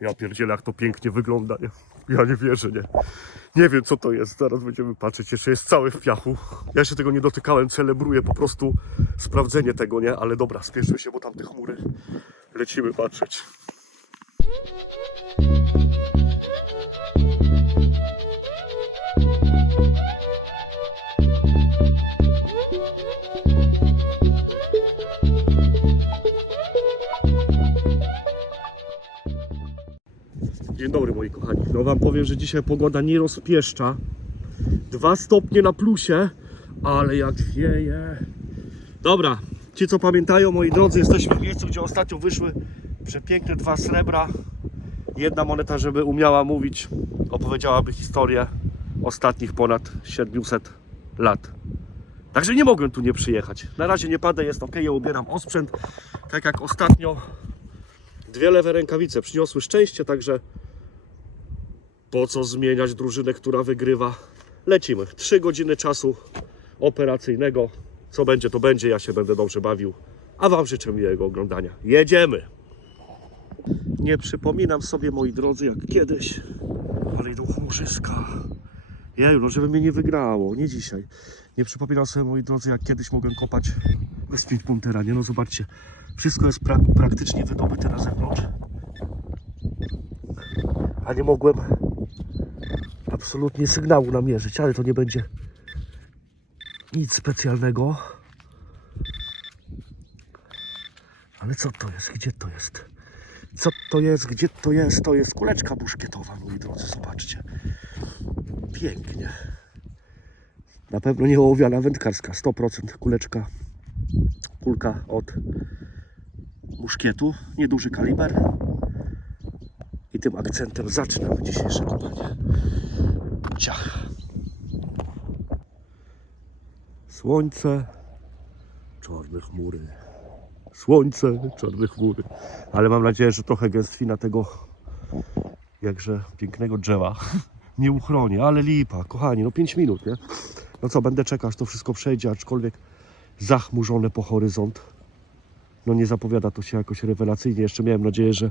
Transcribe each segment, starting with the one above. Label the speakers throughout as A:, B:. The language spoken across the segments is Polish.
A: Ja pierdzielę, jak to pięknie wygląda, nie? Ja nie wierzę, nie? Nie wiem, co to jest. Zaraz będziemy patrzeć. Jeszcze jest cały w piachu. Ja się tego nie dotykałem, celebruję po prostu sprawdzenie tego, nie? Ale dobra, spieszę się, bo tam te chmury. Lecimy patrzeć. Wam powiem, że dzisiaj pogoda nie rozpieszcza. Dwa stopnie na plusie, ale jak wieje. Dobra, ci co pamiętają, moi drodzy, jesteśmy w miejscu, gdzie ostatnio wyszły przepiękne dwa srebra. Jedna moneta, żeby umiała mówić, opowiedziałaby historię ostatnich ponad 700 lat. Także nie mogłem tu nie przyjechać. Na razie nie padę, jest ok, ja ubieram osprzęt. Tak jak ostatnio dwie lewe rękawice przyniosły szczęście, także po co zmieniać drużynę, która wygrywa? Lecimy. Trzy godziny czasu operacyjnego. Co będzie, to będzie. Ja się będę dobrze bawił. A Wam życzę miłego oglądania. Jedziemy! Nie przypominam sobie, moi drodzy, jak kiedyś, ale idą chmurzyska. Jeju, no żeby mnie nie wygrało, nie dzisiaj. Nie przypominam sobie, moi drodzy, jak kiedyś mogłem kopać bez speedpuntera, nie? No zobaczcie, wszystko jest pra praktycznie wydobyte na zewnątrz. A nie mogłem absolutnie sygnału namierzyć, ale to nie będzie nic specjalnego. Ale co to jest? Gdzie to jest? Co to jest? Gdzie to jest? To jest kuleczka buszkietowa, moi drodzy, zobaczcie. Pięknie. Na pewno nie ołowiana wędkarska, 100% kuleczka, kulka od muszkietu, nieduży kaliber. I tym akcentem zacznę dzisiejsze kopanie. Słońce, czarne chmury. Słońce, czarne chmury. Ale mam nadzieję, że trochę gęstwina tego jakże pięknego drzewa nie uchroni, ale lipa, kochani, no 5 minut, nie? No co, będę czekał, aż to wszystko przejdzie, aczkolwiek zachmurzone po horyzont. No nie zapowiada to się jakoś rewelacyjnie. Jeszcze miałem nadzieję, że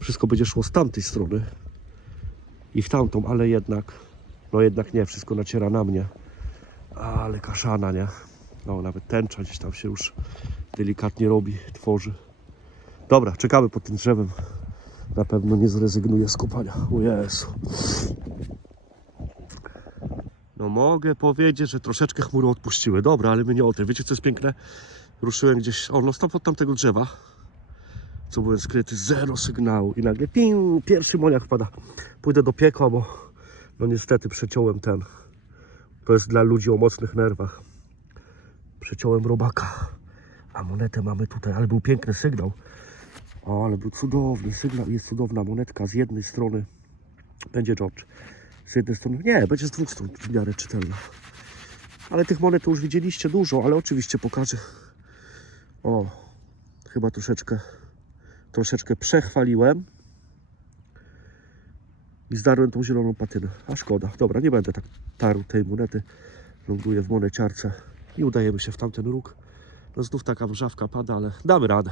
A: wszystko będzie szło z tamtej strony i w tamtą, ale jednak, no jednak nie, wszystko naciera na mnie. Ale kaszana, nie? No nawet tęcza gdzieś tam się już delikatnie robi, tworzy. Dobra, czekamy pod tym drzewem. Na pewno nie zrezygnuję z kopania. O Jezu. No mogę powiedzieć, że troszeczkę chmury odpuściły. Dobra, ale my nie o tym. Wiecie co jest piękne? Ruszyłem gdzieś, o no stop od tamtego drzewa, co byłem skryty, zero sygnału i nagle piu, pierwszy moniak wpada. Pójdę do piekła, bo no niestety przeciąłem ten. To jest dla ludzi o mocnych nerwach. Przeciąłem robaka, a monetę mamy tutaj, ale był piękny sygnał. O, ale był cudowny sygnał, jest cudowna monetka z jednej strony. Będzie George. Z jednej strony, nie, będzie z dwóch stron w miarę czytelna. Ale tych monet już widzieliście dużo, ale oczywiście pokażę. O, chyba troszeczkę, troszeczkę przechwaliłem. I zdarłem tą zieloną patynę. A szkoda. Dobra, nie będę tak tarł tej monety. Ląduję w moneciarce i udajemy się w tamten róg. No znów taka wrzawka pada, ale damy radę.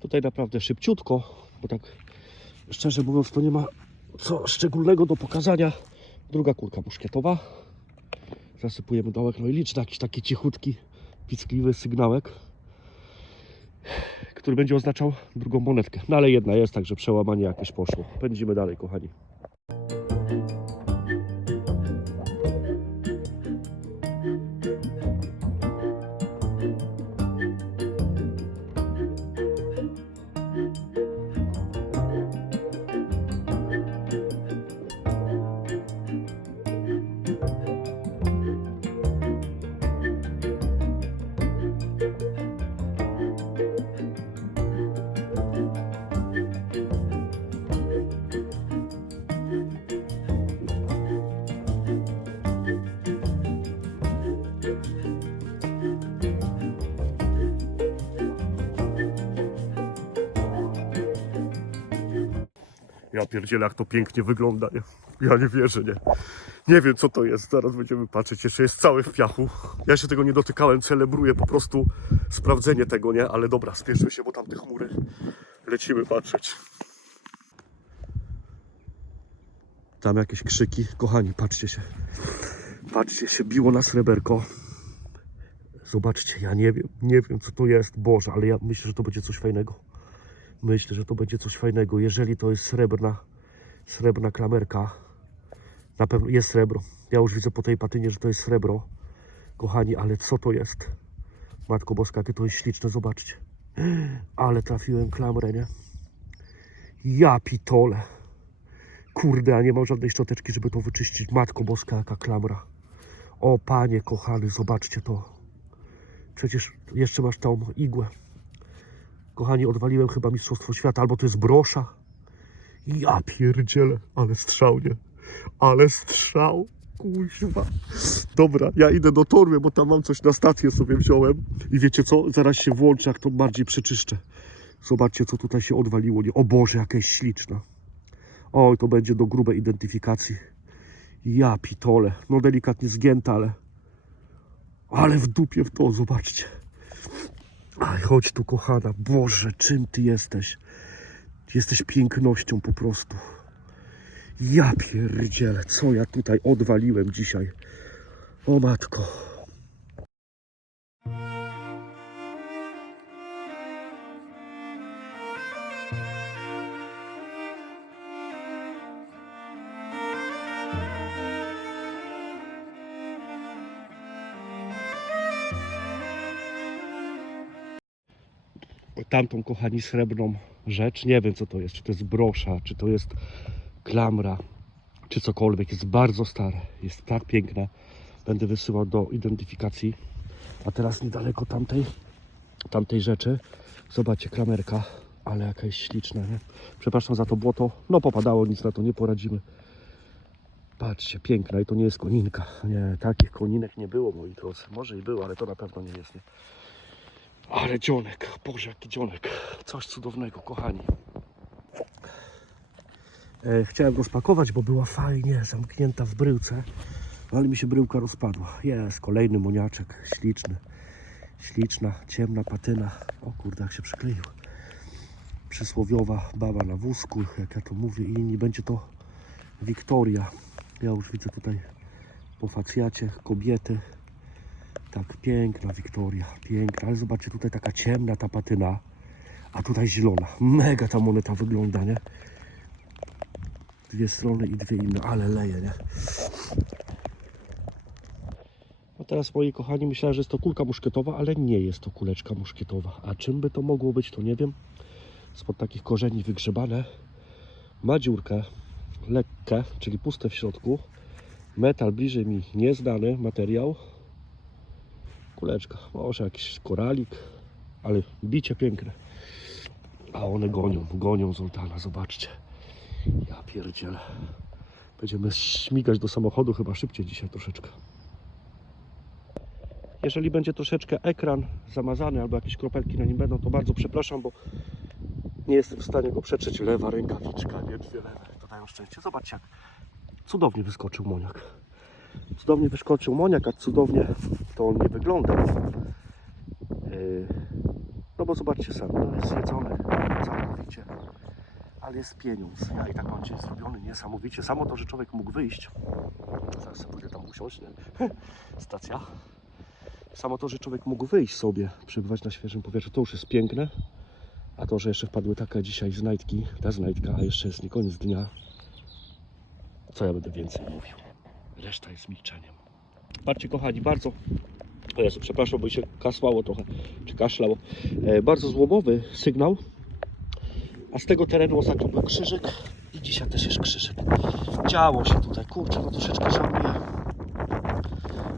A: Tutaj naprawdę szybciutko, bo tak szczerze mówiąc to nie ma co szczególnego do pokazania. Druga kulka muszkietowa. Zasypujemy dołek, no i liczny jakiś taki cichutki, piskliwy sygnałek, który będzie oznaczał drugą monetkę. No ale jedna jest, także przełamanie jakieś poszło. Pędzimy dalej, kochani. Ja pierdzielę, jak to pięknie wygląda, nie? Ja nie wierzę, nie? Nie wiem, co to jest. Zaraz będziemy patrzeć. Jeszcze jest cały w piachu. Ja się tego nie dotykałem, celebruję po prostu sprawdzenie tego, nie? Ale dobra, spieszę się, bo tam te chmury. lecimy patrzeć. Tam jakieś krzyki. Kochani, patrzcie się. Patrzcie się, biło na sreberko. Zobaczcie, ja nie wiem, nie wiem co to jest, Boże, ale ja myślę, że to będzie coś fajnego. Myślę, że to będzie coś fajnego. Jeżeli to jest srebrna, srebrna klamerka, na pewno jest srebro. Ja już widzę po tej patynie, że to jest srebro. Kochani, ale co to jest? Matko Boska, jakie to jest śliczne, zobaczcie. Ale trafiłem klamrę, nie? Ja pitole. Kurde, a nie mam żadnej szczoteczki, żeby to wyczyścić. Matko Boska, jaka klamra. O panie kochany, zobaczcie to. Przecież jeszcze masz tą igłę. Kochani, odwaliłem chyba Mistrzostwo Świata, albo to jest brosza. Ja pierdzielę, ale strzał, nie? Ale strzał, kuźwa. Dobra, ja idę do torby, bo tam mam coś na stację sobie wziąłem. I wiecie co? Zaraz się włączę, jak to bardziej przeczyszczę. Zobaczcie, co tutaj się odwaliło. Nie? O Boże, jakaś śliczna. Oj, to będzie do grubej identyfikacji. Ja pitole. No delikatnie zgięta, ale... Ale w dupie w to, zobaczcie. Aj, chodź tu, kochana. Boże, czym ty jesteś? Jesteś pięknością po prostu. Ja pierdzielę, co ja tutaj odwaliłem dzisiaj. O matko. Tamtą, kochani, srebrną rzecz, nie wiem co to jest, czy to jest brosza, czy to jest klamra, czy cokolwiek, jest bardzo stare, jest tak piękne. Będę wysyłał do identyfikacji. A teraz niedaleko tamtej, tamtej rzeczy, zobaczcie, klamerka, ale jakaś śliczna, nie? Przepraszam za to błoto, no popadało, nic na to nie poradzimy. Patrzcie, piękna i to nie jest koninka. Nie, takich koninek nie było, moi drodzy. Może i było, ale to na pewno nie jest, nie? Ale dzionek, Boże, jaki dzionek. Coś cudownego, kochani. E, chciałem rozpakować, bo była fajnie zamknięta w bryłce, ale mi się bryłka rozpadła. Jest kolejny moniaczek, śliczny. Śliczna, ciemna patyna. O kurde, jak się przykleił. Przysłowiowa baba na wózku, jak ja to mówię, i inni. Będzie to Wiktoria. Ja już widzę tutaj po facjacie kobiety. Tak, piękna Wiktoria, piękna. Ale zobaczcie, tutaj taka ciemna ta patyna, a tutaj zielona. Mega ta moneta wygląda, nie? Dwie strony i dwie inne, ale leje, nie? No teraz, moi kochani, myślałem, że jest to kulka muszkietowa, ale nie jest to kuleczka muszkietowa. A czym by to mogło być, to nie wiem. Spod takich korzeni wygrzebane. Ma dziurkę, lekkę, czyli puste w środku. Metal bliżej mi nieznany materiał. Kuleczka, może jakiś koralik, ale bicie piękne. A one gonią, gonią Zoltana, zobaczcie. Ja pierdzielę. Będziemy śmigać do samochodu chyba szybciej dzisiaj troszeczkę. Jeżeli będzie troszeczkę ekran zamazany albo jakieś kropelki na nim będą, to bardzo przepraszam, bo nie jestem w stanie go przetrzeć. Lewa rękawiczka, nie dwie lewe. To dają szczęście. Zobaczcie, jak cudownie wyskoczył moniak. Cudownie wyskoczył moniak, a cudownie to on nie wygląda. Yy, no bo zobaczcie sami, no jest zjedzony całkowicie, ale jest pieniądz. Ja i tak mam dzisiaj zrobiony niesamowicie. Samo to, że człowiek mógł wyjść, zaraz sobie pójdę tam usiąść, nie? stacja. Samo to, że człowiek mógł wyjść sobie, przebywać na świeżym powietrzu, to już jest piękne. A to, że jeszcze wpadły takie dzisiaj znajdki, ta znajdka, a jeszcze jest nie koniec dnia, co ja będę więcej mówił. Reszta jest milczeniem. Patrzcie kochani, bardzo o Jezu, przepraszam, bo się kasłało trochę, czy kaszlało. E, bardzo złomowy sygnał. A z tego terenu ostatnio był krzyżyk i dzisiaj też jest krzyżyk. Działo się tutaj, kurczę, no troszeczkę żałuję.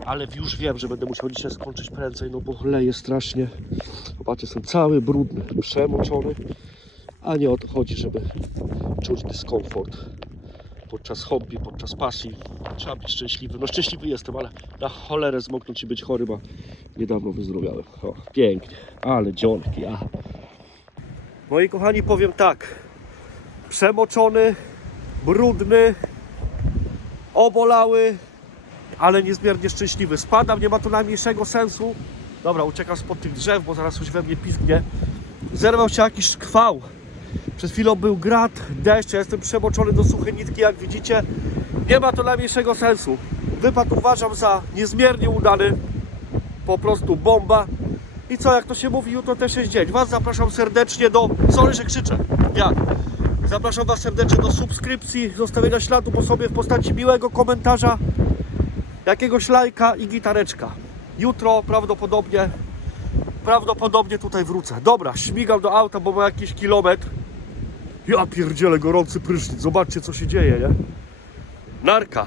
A: Ale już wiem, że będę musiał dzisiaj skończyć prędzej, no bo leje strasznie. Zobaczcie, jestem cały brudny, przemoczony. A nie o to chodzi, żeby czuć dyskomfort podczas hobby, podczas pasji. Trzeba być szczęśliwy. No szczęśliwy jestem, ale na cholerę zmoknąć i być chory, bo niedawno wyzdrowiałem. O, pięknie, ale dzionki, ja. Moi kochani, powiem tak. Przemoczony, brudny, obolały, ale niezmiernie szczęśliwy. Spadam, nie ma to najmniejszego sensu. Dobra, uciekam spod tych drzew, bo zaraz coś we mnie pizgnie. Zerwał się jakiś kwał. Przed chwilą był grad, deszcz, ja jestem przemoczony do suchej nitki, jak widzicie. Nie ma to najmniejszego sensu. Wypad uważam za niezmiernie udany. Po prostu bomba. I co, jak to się mówi, jutro też jest dzień. Was zapraszam serdecznie do... Sorry, że krzyczę. Jak? Zapraszam Was serdecznie do subskrypcji, zostawienia śladu po sobie w postaci miłego komentarza, jakiegoś lajka i gitareczka. Jutro prawdopodobnie, prawdopodobnie tutaj wrócę. Dobra, śmigam do auta, bo ma jakiś kilometr. Ja pierdzielę gorący prysznic, zobaczcie co się dzieje, nie? Narka.